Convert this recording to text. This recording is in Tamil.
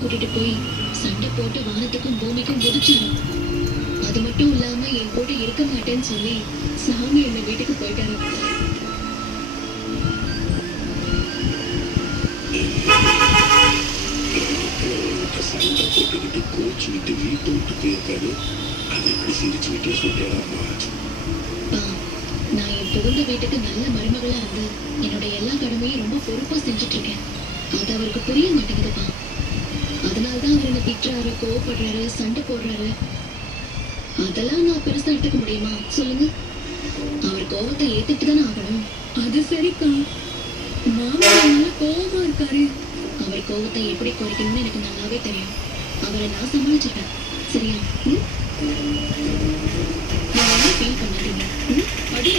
கூட்டிட்டு போய் சண்டை போட்டு வானத்துக்கும் பூமிக்கும் குதிச்சாரு. அது மட்டும் இல்லாம என் கூட இருக்க மாட்டேன்னு சொல்லி சாமி என்ன வீட்டுக்கு போயிட்டாரு. சண்டை போட்டுக்கிட்டு கோச்சுக்கிட்டு வீட்டை விட்டு போயிருக்காரு. அதை எப்படி சிரிச்சு விட்டு சொல்றாமா? நான் என் புகுந்த வீட்டுக்கு நல்ல மருமகளா இருந்து என்னோட எல்லா கடமையும் ரொம்ப பொறுப்பா செஞ்சுட்டு இருக்கேன். அது அவருக்கு புரிய மாட்டேங்குதுப்பா. அதனால்தான் அவர் என்ன திட்டுறாரு, கோவப்படுறாரு, சண்டை போடுறாரு. அதெல்லாம் நான் பெருசா எடுத்துக்க முடியுமா சொல்லுங்க? அவர் கோவத்தை ஏத்துட்டு தானே ஆகணும். அது சரிக்கா, மாமா கோவமா இருக்காரு. அவர் கோவத்தை எப்படி குறைக்கணும்னு எனக்கு நல்லாவே தெரியும். அவரை நான் சமாளிச்சிட்டேன். சரியா? நீங்க என்ன ஃபீல் பண்ணாதீங்க. அடிய